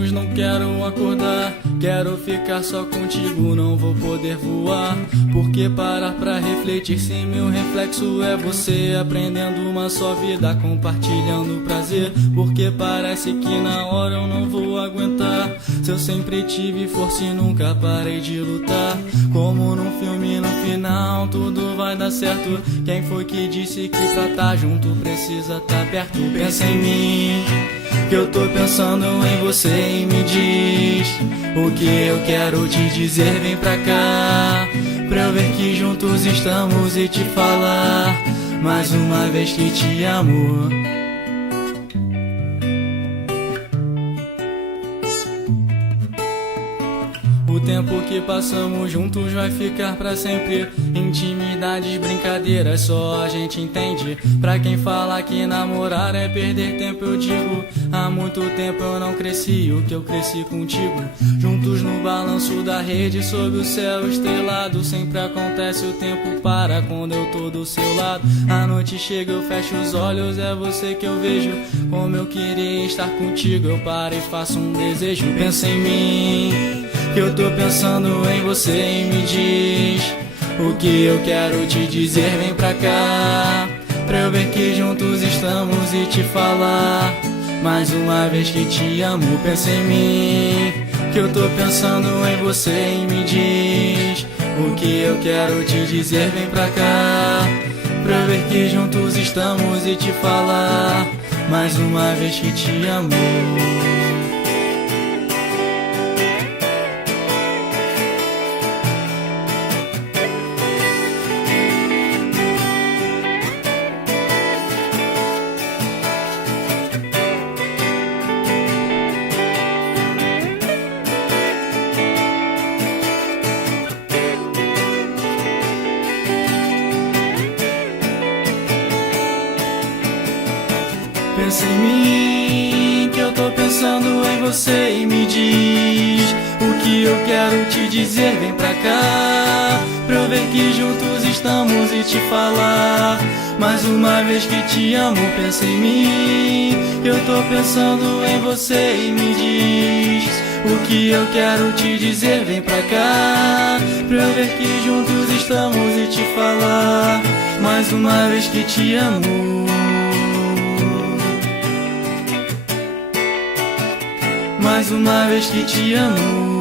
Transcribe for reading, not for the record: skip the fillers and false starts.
sonhos não quero acordar. Quero ficar só contigo, não vou poder voar. Por que parar pra refletir se meu reflexo é você? Aprendendo uma só vida, compartilhando prazer. Porque parece que na hora eu não vou aguentar. Se eu sempre tive força e nunca parei de lutar. Como num filme, no final tudo vai dar certo. Quem foi que disse que pra tá junto precisa tá perto? Pensa em mim, que eu tô pensando em você, e me diz o que eu quero te dizer. Vem pra cá, pra eu ver que juntos estamos e te falar mais uma vez que te amo. O tempo que passamos juntos vai ficar pra sempre. Intimidades, brincadeiras, só a gente entende. Pra quem fala que namorar é perder tempo, eu digo: há muito tempo eu não cresci o que eu cresci contigo. Juntos no balanço da rede, sob o céu estrelado. Sempre acontece, o tempo para quando eu tô do seu lado. A noite chega, eu fecho os olhos, é você que eu vejo. Como eu queria estar contigo, eu paro e faço um desejo. Pensa em mim, que eu tô pensando em você, e me diz o que eu quero te dizer. Vem pra cá, pra eu ver que juntos estamos e te falar mais uma vez que te amo. Pensa em mim, que eu tô pensando em você, e me diz o que eu quero te dizer. Vem pra cá, pra eu ver que juntos estamos e te falar mais uma vez que te amo. Pensa em mim, que eu tô pensando em você, e me diz o que eu quero te dizer. Vem pra cá, pra eu ver que juntos estamos e te falar mais uma vez que te amo. Pensa em mim, que eu tô pensando em você, e me diz o que eu quero te dizer. Vem pra cá, pra eu ver que juntos estamos e te falar mais uma vez que te amo. Mais uma vez que te amo.